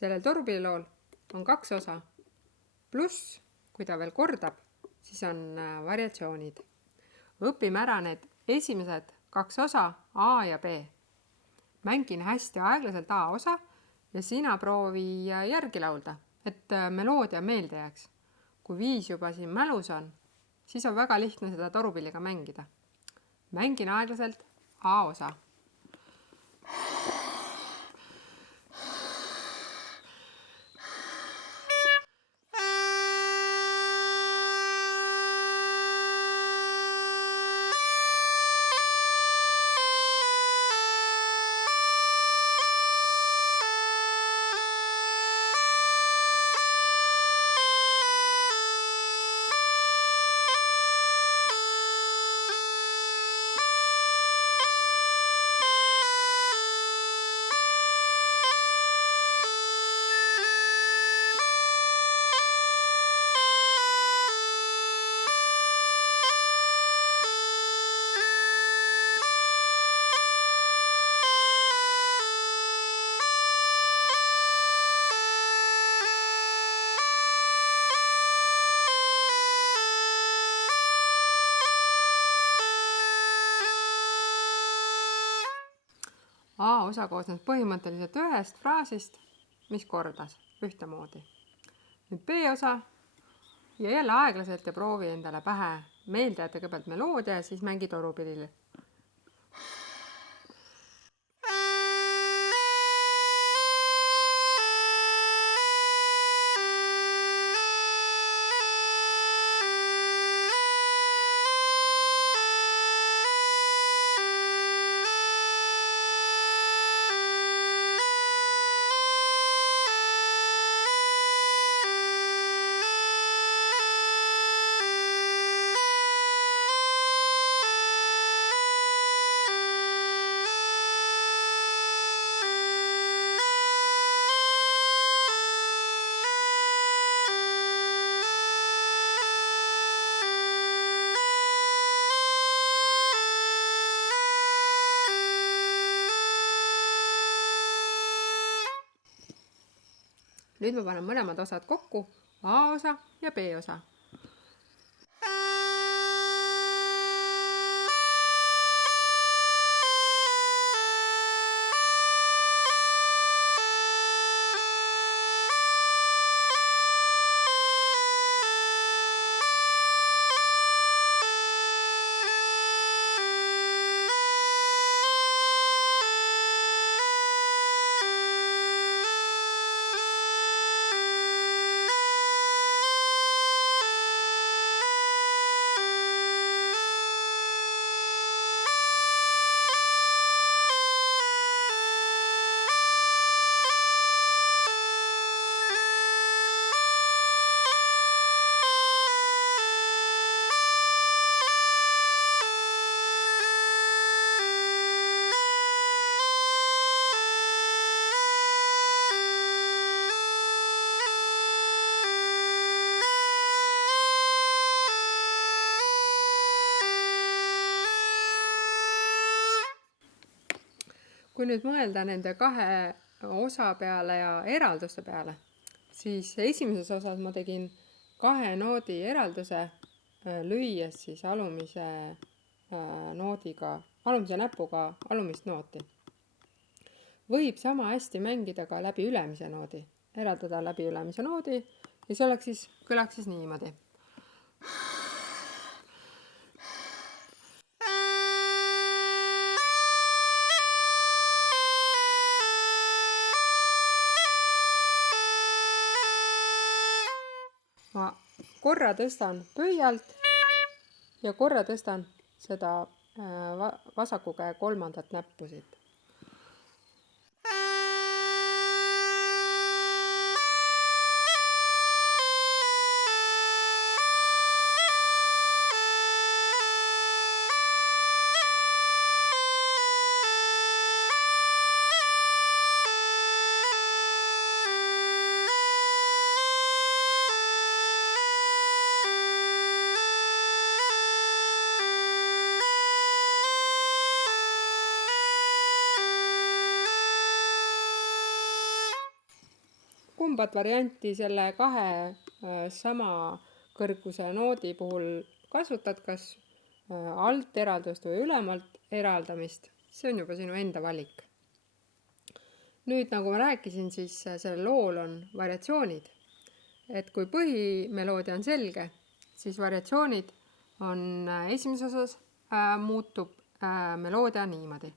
sellel torupilool on 2 osa. Pluss, kui ta veel kordab, siis on variatsioonid. Õpime ära need esimesed 2 osa, A ja B. Mängin hästi aeglaselt A osa ja sina proovi järgi laulda, et meloodia meelde jääks. Kui 5 juba siin mälus on, siis on väga lihtne seda torupilliga mängida. Mängin aeglaselt A osa. A osa koosnes põhimõtteliselt ühest fraasist, mis kordas ühtemoodi. Nüüd B osa ja jälle aeglaselt ja proovi endale pähe meelde jätta kõigepealt meloodia ja siis mängi torupillile. Nüüd ma panen mõlemad osad kokku, A osa ja B osa. Kui nüüd mõelda nende 2 osa peale ja eralduste peale, siis esimeses osas ma tegin 2 noodi eralduse, lüües siis alumise näpuga alumist nooti. Võib sama hästi mängida ka läbi ülemise noodi. Eraldada läbi ülemise noodi ja see kõlaks siis niimoodi. Ma korra tõstan pöialt ja korra tõstan seda vasaku käe 3. näppu siit. kumbat varianti selle kahe sama kõrguse noodi puhul kasutad, kas alt eraldust või ülemalt eraldamist, see on juba sinu enda valik. Nüüd, nagu ma rääkisin, siis sellel lool on variatsioonid. Et kui põhimeloodia on selge, siis variatsioonid on esimeses osas muutub meloodia niimoodi.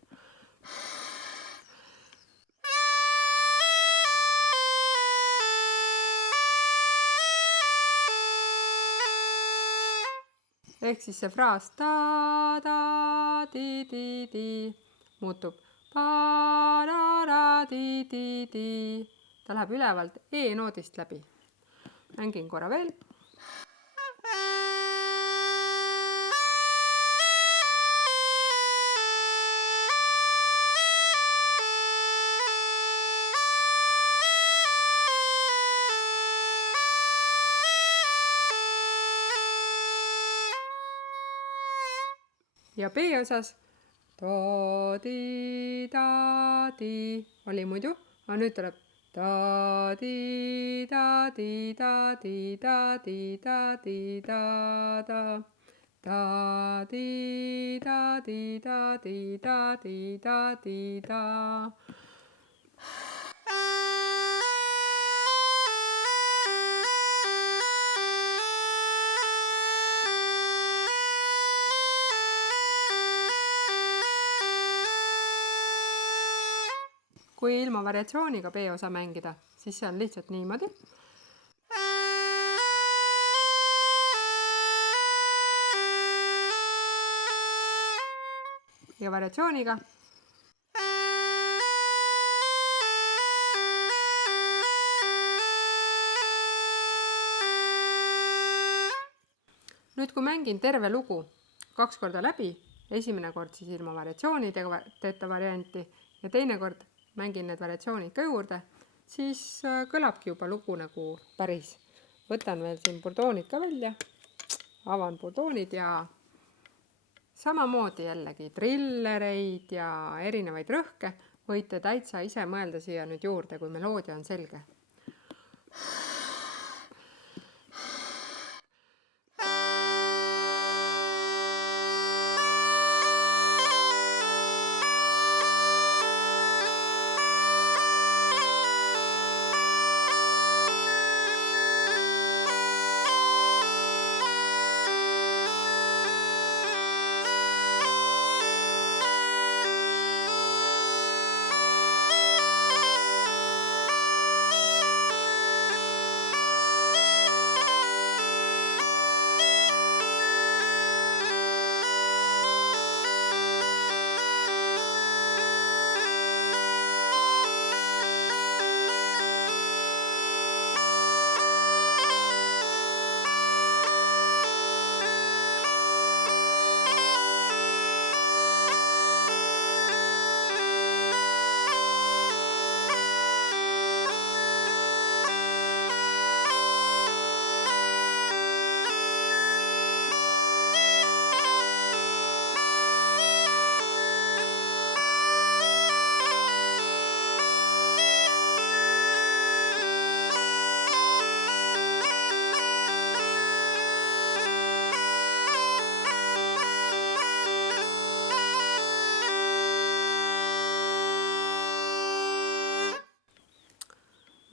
Ehk siis see fraas ta da di di di muutub pa da da di di di. Ta läheb ülevalt E-noodist läbi. Mängin korra veel. Ja B-osas do di da di oli muidu, aga nüüd tuleb da di da di da di da di da di da da da di da di da di da di da di da. Kui ilma variatsiooniga B-osa mängida, siis see on lihtsalt niimoodi. Ja variatsiooniga. Nüüd, kui mängin terve lugu 2 korda läbi, esimene kord siis ilma variatsioonideta varianti ja teine kord mängin need variatsioonid ka juurde, siis kõlabki juba lugu nagu päris. Võtan veel siin burdoonid ka välja, avan burdoonid ja samamoodi jällegi trillereid ja erinevaid rõhke võite täitsa ise mõelda siia nüüd juurde, kui meloodia on selge.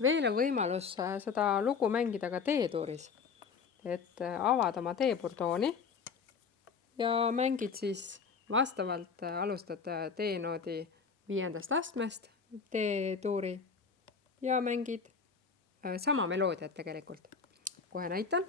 Veel on võimalus seda lugu mängida ka D-tuuris, et avad oma D-burdooni ja mängid siis vastavalt alustad D-noodi 5. astmest D-tuuri ja mängid sama meloodiat tegelikult. Kohe näitan.